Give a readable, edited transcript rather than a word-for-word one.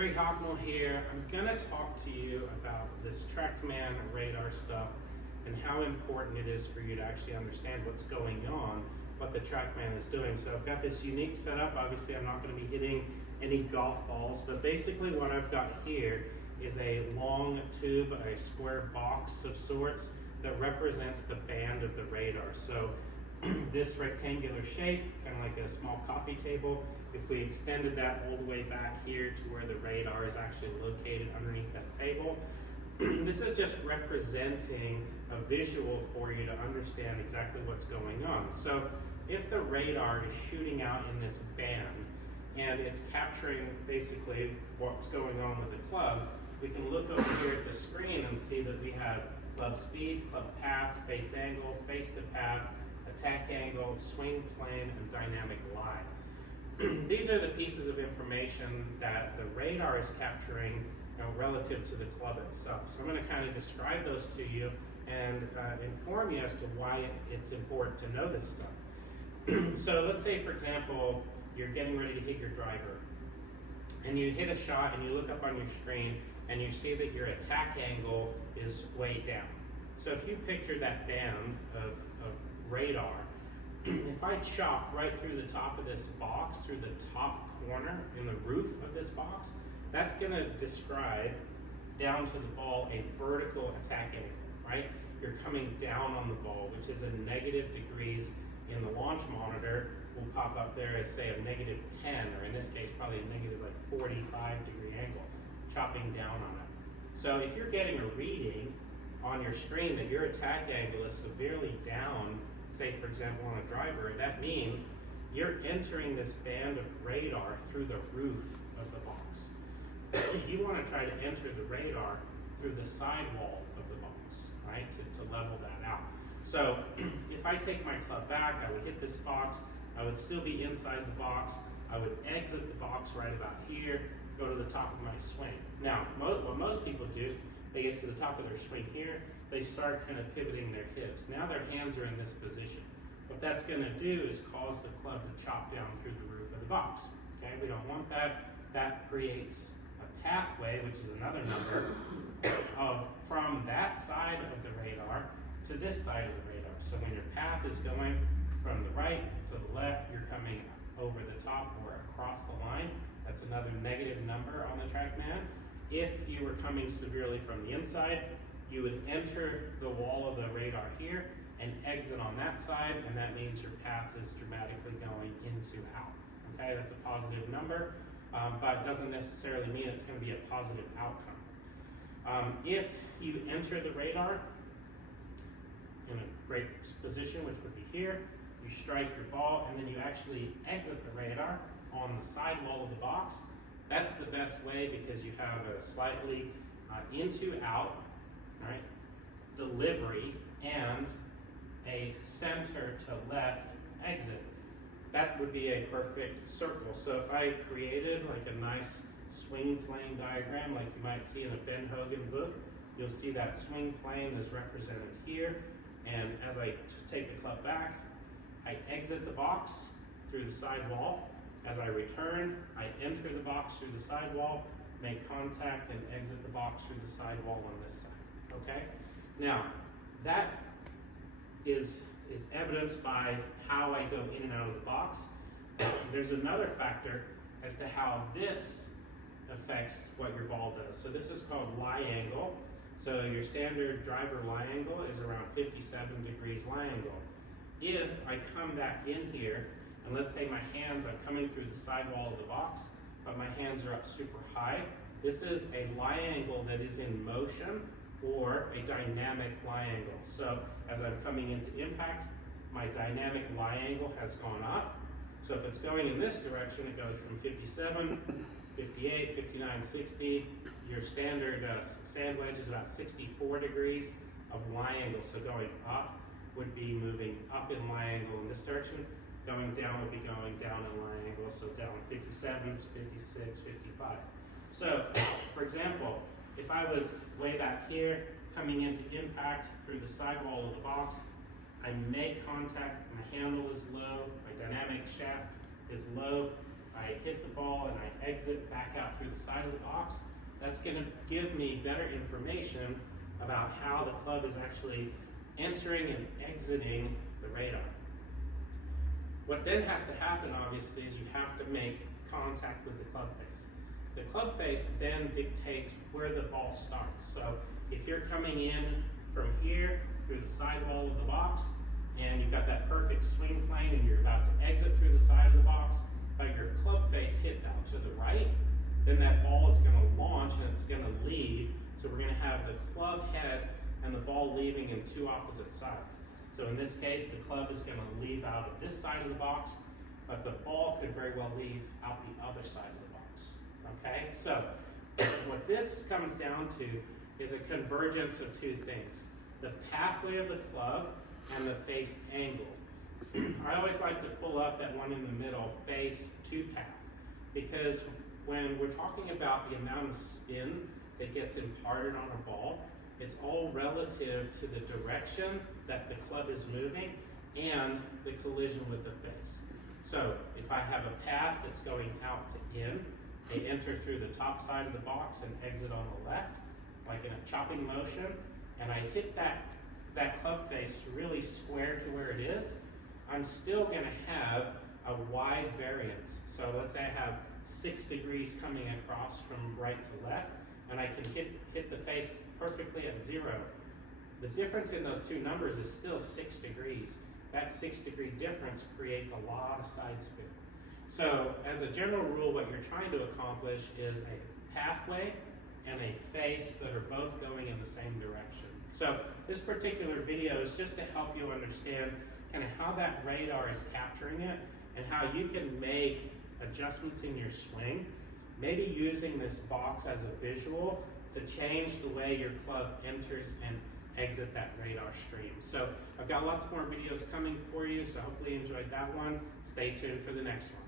Craig Hocknell here. I'm going to talk to you about this Trackman radar stuff and how important it is for you to actually understand what's going on, what the Trackman is doing. So I've got this unique setup. Obviously I'm not going to be hitting any golf balls, but basically what I've got here is a long tube, a square box of sorts that represents the band of the radar. So this rectangular shape, kind of like a small coffee table, if we extended that all the way back here to where the radar is actually located underneath that table, this is just representing a visual for you to understand exactly what's going on. So if the radar is shooting out in this band and it's capturing basically what's going on with the club, we can look over here at the screen and see that we have club speed, club path, face angle, face to path, attack angle, swing plane, and dynamic lie. These are the pieces of information that the radar is capturing relative to the club itself. So I'm going to kind of describe those to you and inform you as to why it's important to know this stuff. So let's say, for example, you're getting ready to hit your driver, and you hit a shot and you look up on your screen and you see that your attack angle is way down. So if you picture that band of radar, if I chop right through the top of this box, through the top corner in the roof of this box, that's going to describe down to the ball a vertical attack angle, right? You're coming down on the ball, which is a negative degrees in the launch monitor will pop up there as, say, a negative 10, or in this case, probably a negative like 45 degree angle, chopping down on it. So if you're getting a reading on your screen that your attack angle is severely down, say, for example, on a driver, that means you're entering this band of radar through the roof of the box. You want to try to enter the radar through the sidewall of the box, right, to level that out. So if I take my club back, I would hit this box, I would still be inside the box, I would exit the box right about here, go to the top of my swing. Now, what most people do, they get to the top of their swing here, they start kind of pivoting their hips. Now their hands are in this position. What that's going to do is cause the club to chop down through the roof of the box. Okay, we don't want that. That creates a pathway, which is another number, from that side of the radar to this side of the radar. So when your path is going from the right to the left, you're coming over the top or across the line. That's another negative number on the Trackman. If you were coming severely from the inside, you would enter the wall of the radar here and exit on that side, and that means your path is dramatically going into out. Okay, that's a positive number, but doesn't necessarily mean it's going to be a positive outcome. If you enter the radar in a great position, which would be here, you strike your ball, and then you actually exit the radar on the sidewall of the box. That's the best way because you have a slightly into out, right, delivery and a center to left exit. That would be a perfect circle. So if I created like a nice swing plane diagram like you might see in a Ben Hogan book, you'll see that swing plane is represented here, and as I take the club back, I exit the box through the sidewall. As I return, I enter the box through the sidewall, make contact, and exit the box through the sidewall on this side, okay? Now, that is evidenced by how I go in and out of the box. There's another factor as to how this affects what your ball does. So this is called lie angle. So your standard driver lie angle is around 57 degrees lie angle. If I come back in here, and let's say my hands are coming through the sidewall of the box, but my hands are up super high, this is a lie angle that is in motion or a dynamic lie angle. So as I'm coming into impact, my dynamic lie angle has gone up. So if it's going in this direction, it goes from 57, 58, 59, 60. Your standard sand wedge is about 64 degrees of lie angle. So going up would be moving up in lie angle in this direction. Going down would be going down in lie angle, so down 57, 56, 55. So, for example, if I was way back here, coming into impact through the sidewall of the box, I make contact, my handle is low, my dynamic shaft is low, I hit the ball and I exit back out through the side of the box, that's going to give me better information about how the club is actually entering and exiting the radar. What then has to happen, obviously, is you have to make contact with the club face. The club face then dictates where the ball starts. So if you're coming in from here through the sidewall of the box, and you've got that perfect swing plane and you're about to exit through the side of the box, but your club face hits out to the right, then that ball is going to launch and it's going to leave. So we're going to have the club head and the ball leaving in two opposite sides. So in this case, the club is going to leave out of this side of the box, but the ball could very well leave out the other side of the box. Okay, so what this comes down to is a convergence of two things: the pathway of the club and the face angle. I always like to pull up that one in the middle, face to path, because when we're talking about the amount of spin that gets imparted on a ball, it's all relative to the direction that the club is moving and the collision with the face. So if I have a path that's going out to in, they enter through the top side of the box and exit on the left, like in a chopping motion, and I hit that club face really square to where it is, I'm still going to have a wide variance. So let's say I have 6 degrees coming across from right to left, and I can hit the face perfectly at 0. The difference in those two numbers is still 6 degrees. That 6-degree difference creates a lot of side spin. So as a general rule, what you're trying to accomplish is a pathway and a face that are both going in the same direction. So this particular video is just to help you understand kind of how that radar is capturing it and how you can make adjustments in your swing, maybe using this box as a visual to change the way your club enters and exit that radar stream. So I've got lots more videos coming for you, so hopefully you enjoyed that one. Stay tuned for the next one.